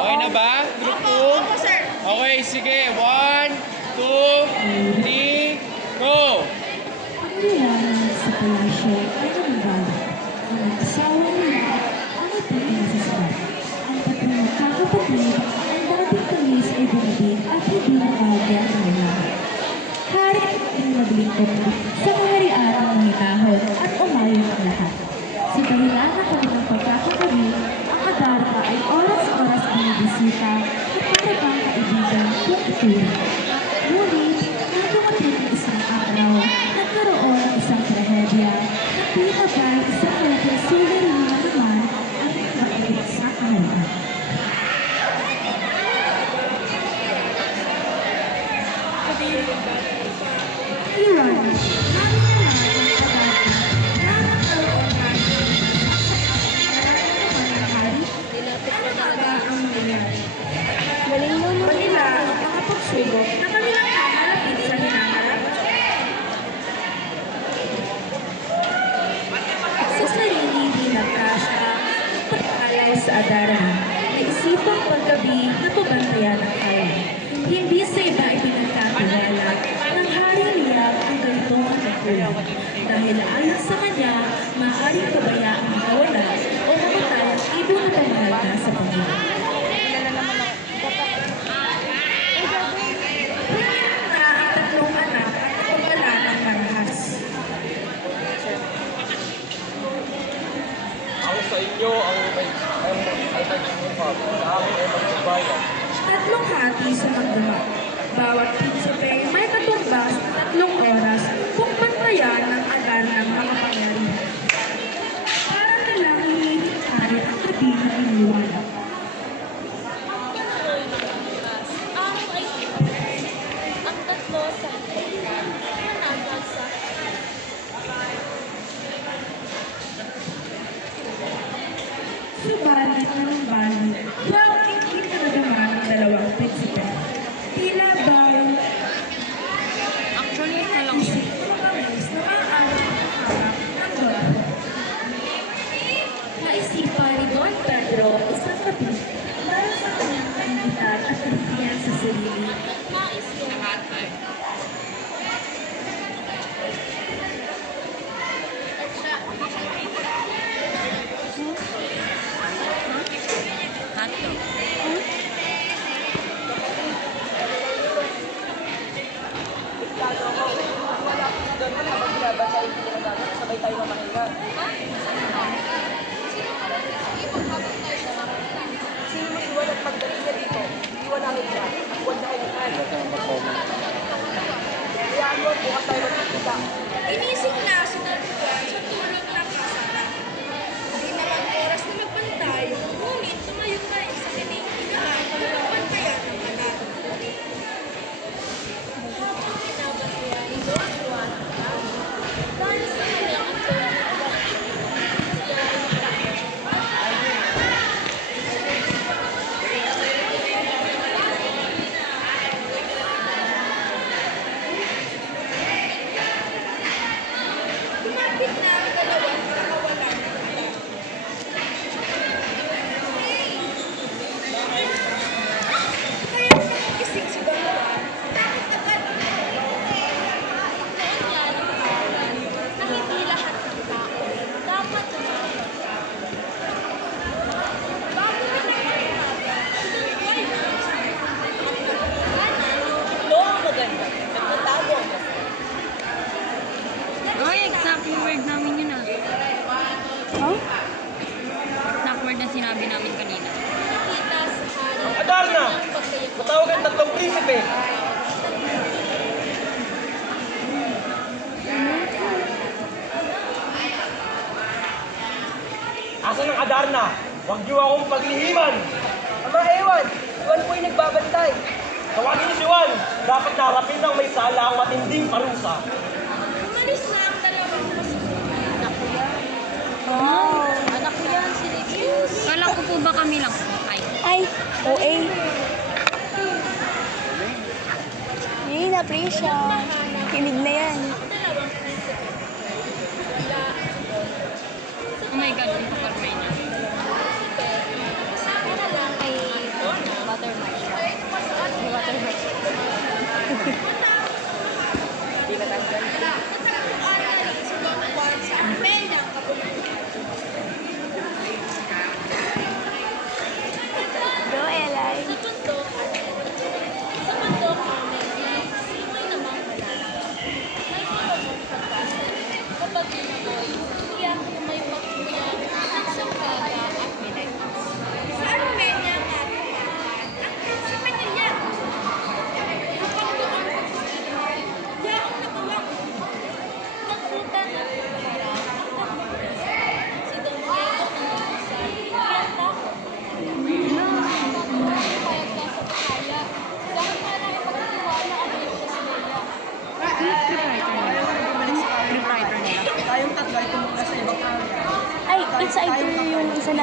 Okay na ba? Group 2? Opo, sir. Okay, sige. 1, 2, 3, go! Pagkaliwanag sa palasyo ay nabibali. Ang mag-asawa nila ang nagtitin sa sabat. Ang tatlong magkakapatid ang dating tamis ay binabit at hindi nakagyan ng lahat. Hari ang inaglingkod sa kaharian ng hinahon at umayon ang lahat. Sa dahilan ng kanilang pagkakatabi, ang Adarka ay oras-oras binibisita at parang kaibigan kung ituloy. Ngunit, nang dumating ang isang araw, nagkaroon ng isang trahedya na tila ba'y isang malaking suliranin naman ang maigit sa kaharian. Iran, namin naman ang Adarka na nagkaroon ng hari. Ano nga ba ang nangyari? Kanila ang makapagsubok na kanilang kakalapit sa hinaharap. Sa sarili bilang kasya, pagkalay sa Adarna, naisipang paggabi na pabantayan ang hari. Hindi sa iba ipinagkatiwala ng hari niya ang ganitong katagpuan. Dahil ayon sa kanya, maaaring pabayaan ang kawalan o mamatay ang ibong na pamahal na sa Panginoon. Pinanganak na ang tatlong anak at napagpala ng marahas. Ako sa inyo ang may nagsumpah. Sa akin ay magbabayan. Tatlong hati sa magdama. Bawat prinsipe may katumbas na 3 oras kung bantayan ng agal ng makapangyarihan. Para nilang hinihintay ang gabi na iniwala. Araw ay ang tatlo sa nanatag sa Subalit ng bali, huwag hindi nadama ng dalawang prinsipe. Tila ba'y Actually, ito lang siya. makamis na maaaring makaharap ng Don. Naisipan ni Don Pedro isang gabi para sa kanyang kainitan at kahihiyan sa sarili. Nais ko. Wala ko si Don habang binabantay yung pinagagamit. Sabay tayo mamahinga. Sino masuwal at pagdating niya dito? Iwanagin siya. Huwag na kainitan. Hayaan mo, bukas tayo magkikita. Inisip na si Don Juan sa tulog ng kasama. Hindi naman oras na magbantay, ngunit tumayo na rin sa hinihingaan ng bantayan ng anak. Habang binabantayan ni Don Juan ang anak, dahil sa kanyang atuan ng agad, siya ay natakot. Lumapit na ang dalawang nakawalang mata. Kaya nagising si Don Juan, takot agad ang noon niya nakawalan na hindi lahat ng tao dapat lumapit. Bago pinapakita, si Don Juan ang Ito ang maganda. Nagtatago ang basta. Ay, exact word namin yun ah. Huh? Exact word na sinabi namin kanina. nakita sa hari Ang Adarna! ang pagkayabang. Matawag ang tatlong prinsipe. Asan ang Adarna? Huwag niyo akong paglihiman. Ama Ewan, Juan po'y nagbabantay. Tawagin niyo si Juan. Dapat narapin ng may sala ang matinding parusa. Umalis na ang dalawang masusunod. Anak ko yan. Wow! Anak ko yan, si Regius. Kala ko po ba kami lang? Ay. Ay, OA. Yay, na-pray siya. Kinig na yan. Ang dalawang prinsipe. Wala si Don. Oh my God, ang kapal na. Kasama na lang ay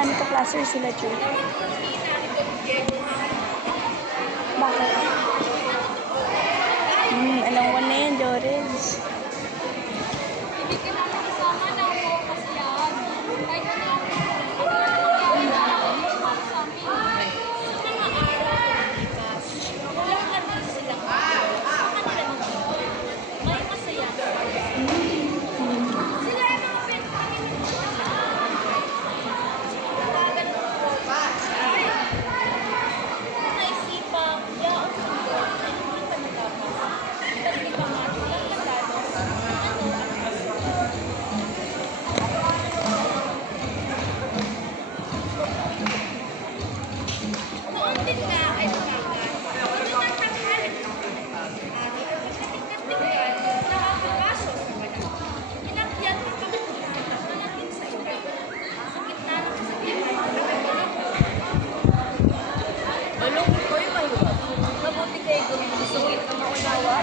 dito cluster sila, Ju. Bakit? Alam ko na yan, Joris. Hindi ka namin kasama na ako kasi yan. Kahit ano nangyari na para sa amin. Sa mga araw na lipas, walang handa silang sa kanilang mundo. May masaya. Sila ay mga pinagpapinit ko sa tawagan ng tropa. Naisipang yaon sa mundo na hindi pa natapos. At iba nga walang matalo. Ano ang noon din nga ay umaga, noon ang tanghaling araw, pagkating-katingan, nakakapasok sa balat. Inakyan ang pagkukulit at malapit sa iba. Sa gitna ng kasabihan, Malungkot ko yung mahiwag. Mabuti kayo gawin mo sa wait na maunawa.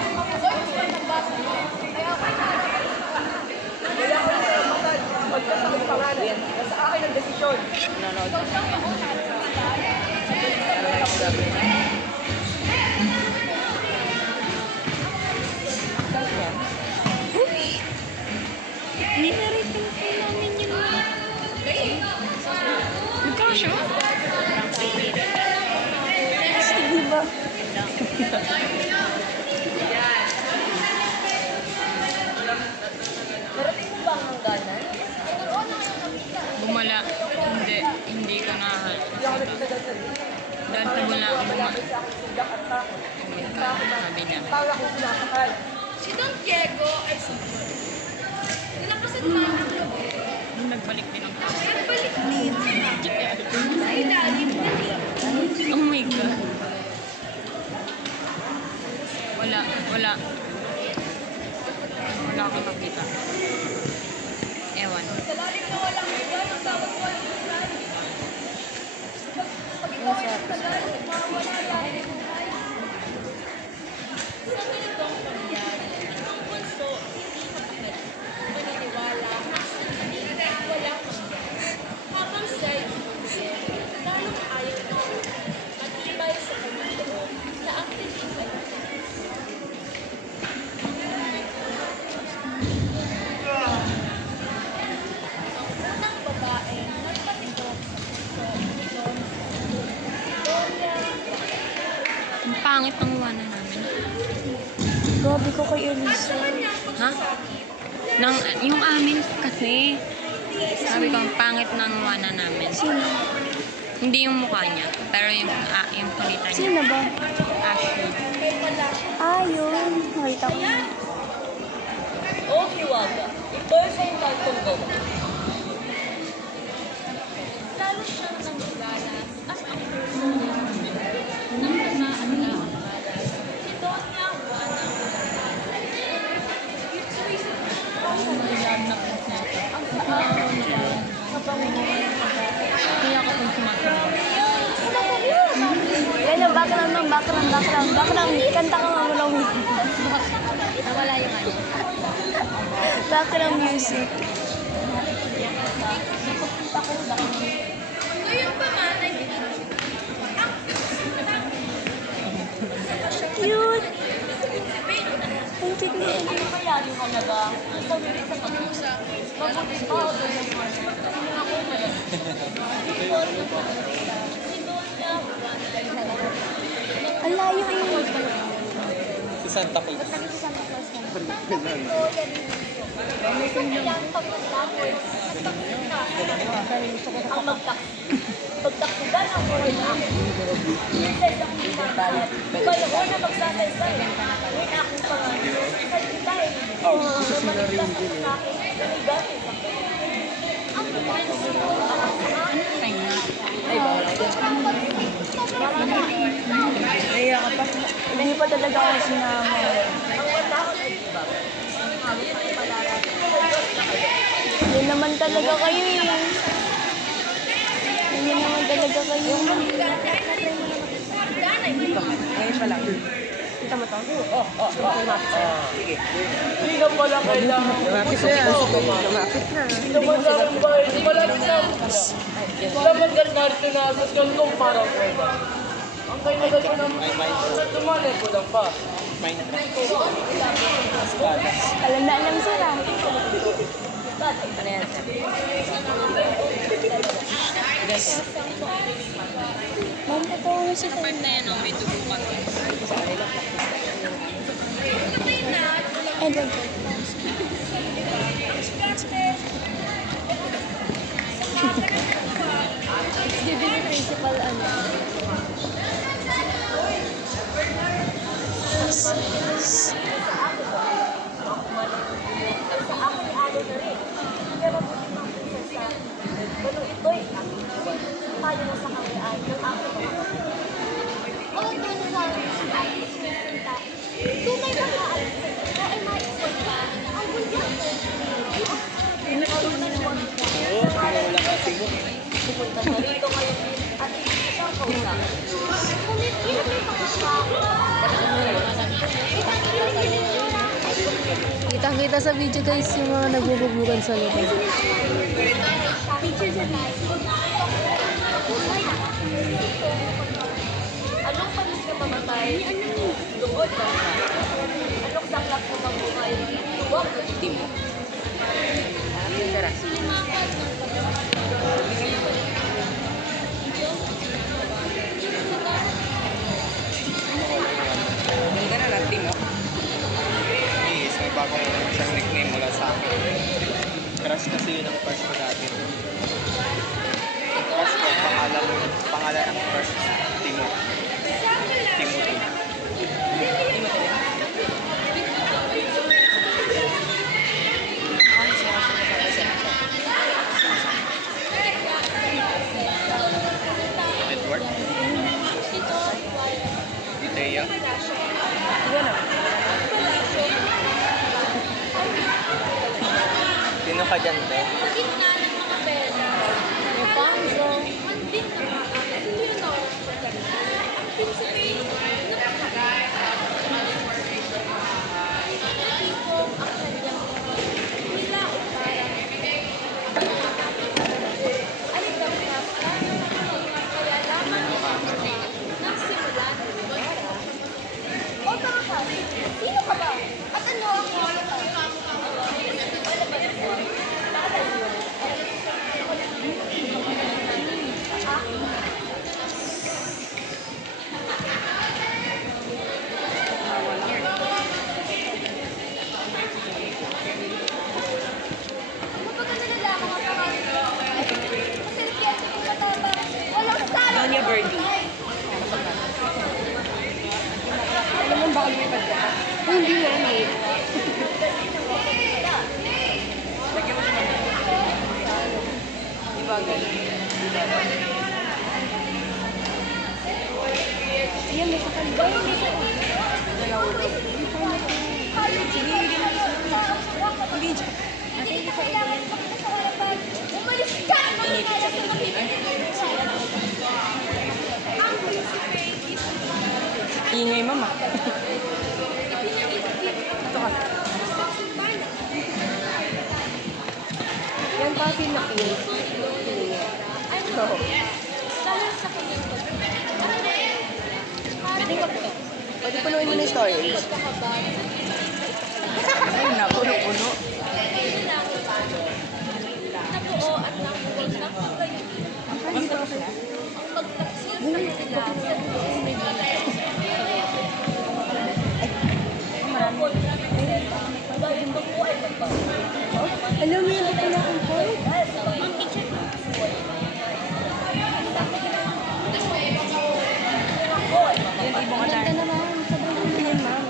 Kaya ko na yung matal. Pagkasakit pangalan, nasa akin ang desisyon. Nanonood. Ninarating po namin yung mga... Magkasya? Sige ba? Narating mo ba ang hangganan? Bumala. Hindi ko na... Hindi ako nagsasagal. Dahil tumula ako Malapit sa aking sidak at takot. sabi niya. Para akong sinasakal. si Don Diego ay sumunod. Nilampasan man ang gabi. Nung nagbalik din ang tao. Nagbalik din sa ilalim ng liit. Oh my God. Wala. Wala akong nakita. Ewan. Sa lalim na walang iba ng bawat walang buhay. Pag ikaw ay nasa lalim, mawawala lang ang buhay. Sa ganitong pangyari, ang bunso hindi mapakali. Maniniwala na hindi walang mangyari. Habang siya'y inuwi, lalong ayaw ito. Matibay sa kanyang loob na ang tinig ay unang babae nagpatibok sa puso ni Donya. Ang pangit ng wana namin. Grabe ko kay Elisa. Ha? Yung amin kasi. Sabi ko, ang pangit ng wana namin. Sino? Hindi yung mukha niya, pero yung kulita niya. Sino ba? Ashley. Yun. Nakita ko. O hiwaga, ito'y sa yung pagtungkol. Lalo siyang nangigalas at ang puso niya nang nanaanda ang balas. Si Donya Juana ang paaraw na parang kapangyarihan ng pagkakas. Kaya ako kung sumasabi. Yan ang background. Kanta ka mamulong. Nawala yung ano. Background music. Ngayon pa man ay Cute. Ang cute ni Elisa. Ano kaya yung halaga? Sa wili sa pag-usa. Mabuti pa o doon yung mga. Sino ako ngayon? si Donya Juana. Ang layo eh. Si Santa Claus. Ang pagtaksidan ng buhay na ako. Princess ang pinagbalat. Iba yung una magsasaysay. Ngayon aking pangalan. Sa kita eh. Maligtas ang sa akin. Naligasin sa akin. Ang prince ko alam sa akin. Ay, bawal ako. Naiya ka pa. Hindi pa talaga ako sinama. Ang matahon ay iba. Ang hawit ay malalat. Yan naman talaga kayo eh. Yan naman talaga kayo. Ngayon pa lang. Kita mo to? Gusto ko lumapit sa'yo. Hindi na pala kailangan. Lumapit na yan. Lumapit na. Hindi naman sa akin ba? Hindi malapit na. Wala man gan narito na sa kantong parang pwede. Ang kailangan ko naman, tumalay ko lang pa. Alam na alam sila. Ano yan, sir? Ma'am, totoo na si Part na yan, oh, may dugo pa. And then, Bibili ni principal ano. Sa akin, alo na rin. Pero buti ng prinsesa, pero ito'y aking iwan. Tayo na sa kawian ng aking mga kapatid. O, doon sa ating sinta. Tunay na maalis na ito ay maisip pa ang bunyag ko. Wala kasi mo. Pupunta na rito ngayon at isang kausap. Ngunit ilan may mga tao. Kitang-kita sa video guys yung mga nagbubugbugan sa loob. Picture sa Anong panis ka mamatay? Lugod ka. Anong saklap mo mabuhay? Huwag ka mo. Ganda na natin, no? Yes, may bagong siyang nickname mula sa akin. Crush kasi yun ang crush ko dati. Crush ko, pangalan ng crush, Timo. Timothy. Edward? Thea? Sino ka dyan, te? Sa gitna ng mga pera. May panzo. Mandin na mga anak. Hindi na ako pagkakita. Ang prinsipin na natipong ang kanyang nila o parang ay dapat kaya lamang nang simula ng gera. O baka, sino ka ba? At ano ang Mapaganda na lamang ang pangalan. Kasi sketchy kung mataba. Walang salo. Donya Birdie. Alam mo baka lumipad ka? Hindi na ano. Di ba ganun? Ayan, may sakal. Ay, may sakal. Umalis ka! Ang prinsipe is Ingay, mama. Ito ka. Yan pa feel na feel. ano? Dahil sa kanyang Pwede ka po. Pwede punuin mo na yung storage. Ayun na, puno-puno. nabuo at nabuwag ng pagkayunin. Ang magtaksil sa kanila sa Alam mo yung pala ang point? Ganda naman. Sobrang ganda yan, ma'am.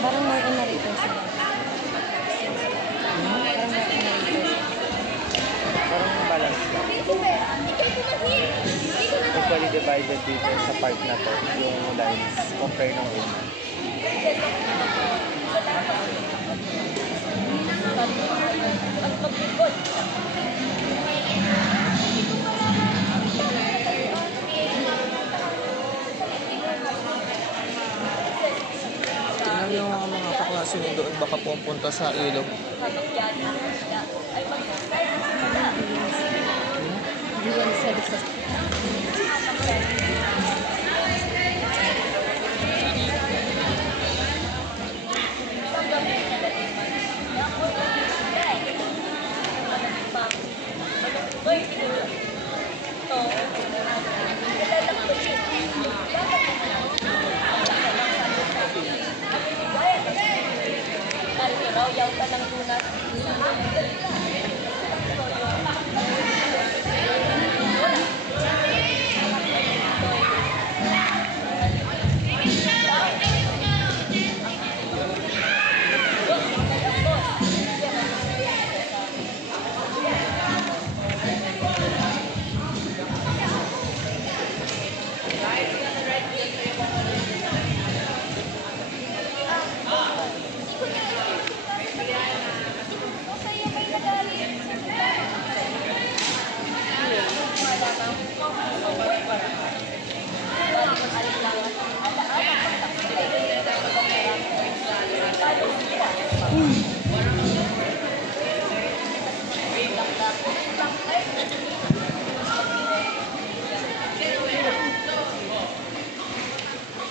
Parang more on narrator sila. Parang more on narrator sila. Parang balance lang. Equally divided dito sa part na to, yung lines, compare nung una. prinsesa ko na ako. Salamat. At maglingkod. Tingnan niyo ang mga kaklase niyo doon, baka pumunta sa ilog. Habang yan ang isda ay magsasay sa simula. Everyone said it was Yaw ka ng lunas.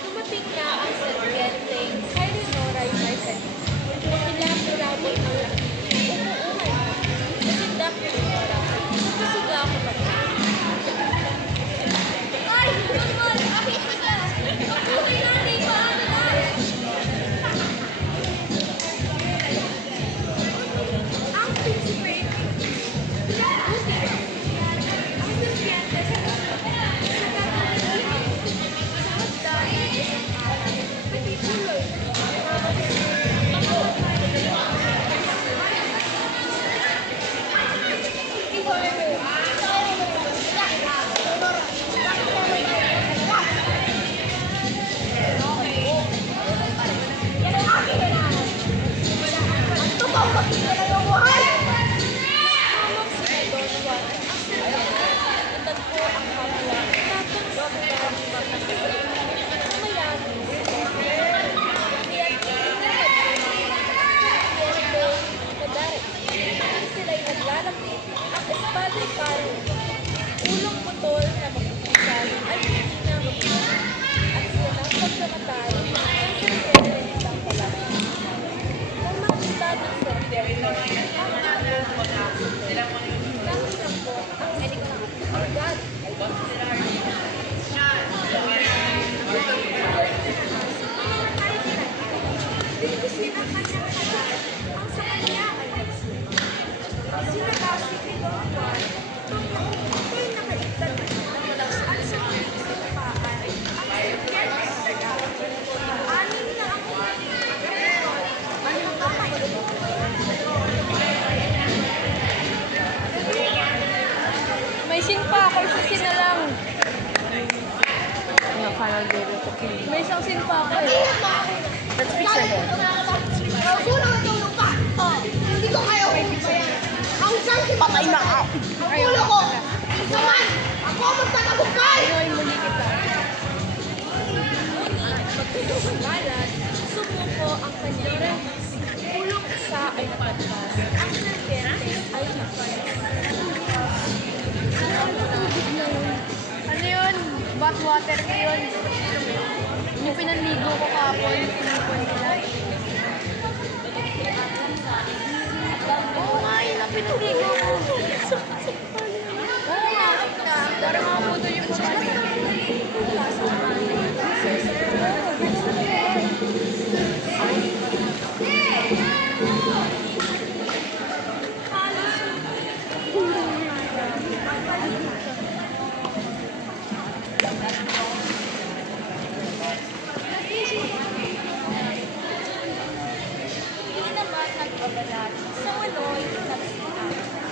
Dumating na ang serpiente, kay Leonora yung may sabi. Nakilapilabot ang laki. Umuungay mo. Nasindak ni Leonora. Nagkasiga ako pagkain. Ay! Normal! Akit ka! Okay nanay ko! Ano na? Ang prinsipe. Buti. Ang serpiente sa sila'y naglalapit ang espada parang ulong putol na mapupusan ay hindi na mapupusan at sinasag sa matay ang serpiente ng palaki. Nang makita ng serpiente ang ano nakinampot ang agad ay Binibisin ang kanyang katawan, ang sa kanya ay nagsunog. Sinabasi kay Don Juan, ako'y nakaligtan na mula saan sa paan, ang serpiente ang daga. Anin na ang ang nakamay. May sin pa, ako sin na lang. May isang sin pa ako eh. Let's fix it. Sunog ang lupa. Hindi ko kayo upayan. Ang siyang si Patay na ako. Ang ulo ko. Isa man. Ako ang magtatagupay. Magpapagalan, sumuko ang kanyang langis. Ulong isa ay napadpas, ang serpiente ay napadpas. Ano yun? Bathwater ko yun. Yung pinanligo ko kapon, pinipon nila. Oo nga, yun ang pinanligo ko. Oo nga, parang mga puto yung Hindi naman nagbabalat sa waloy nagsikat.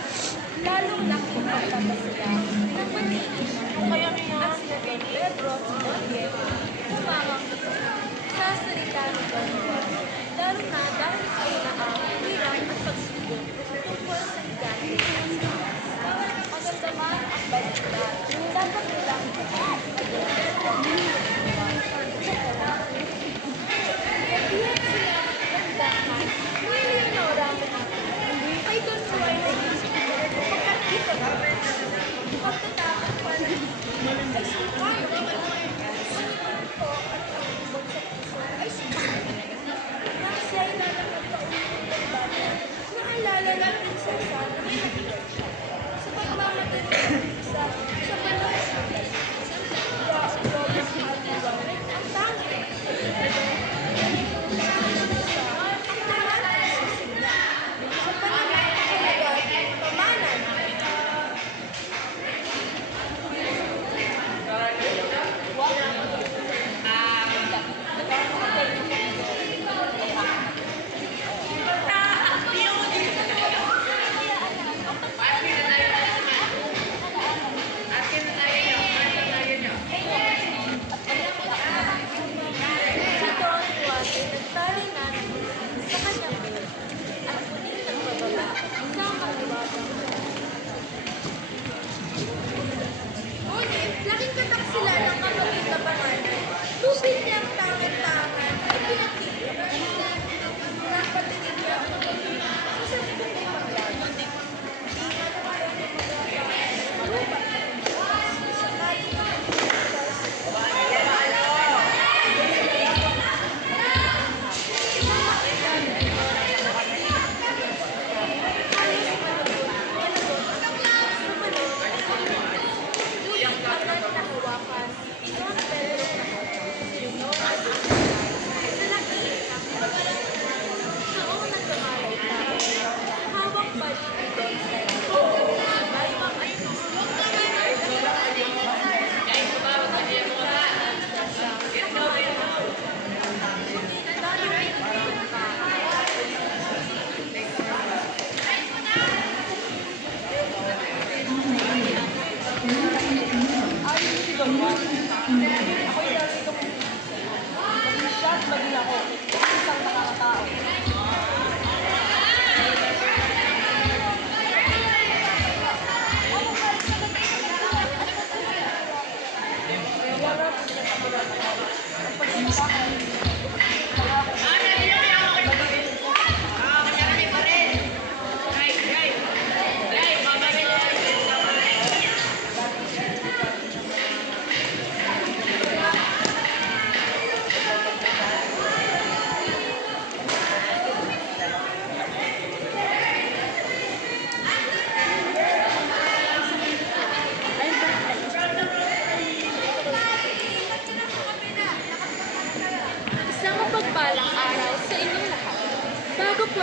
Bago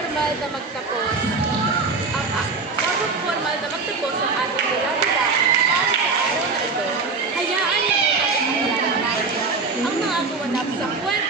formal na magtapos ang ating dula-dula para sa araw na ito, hayaan niyo muna ipakilala natin ang mga gumanap sa kwento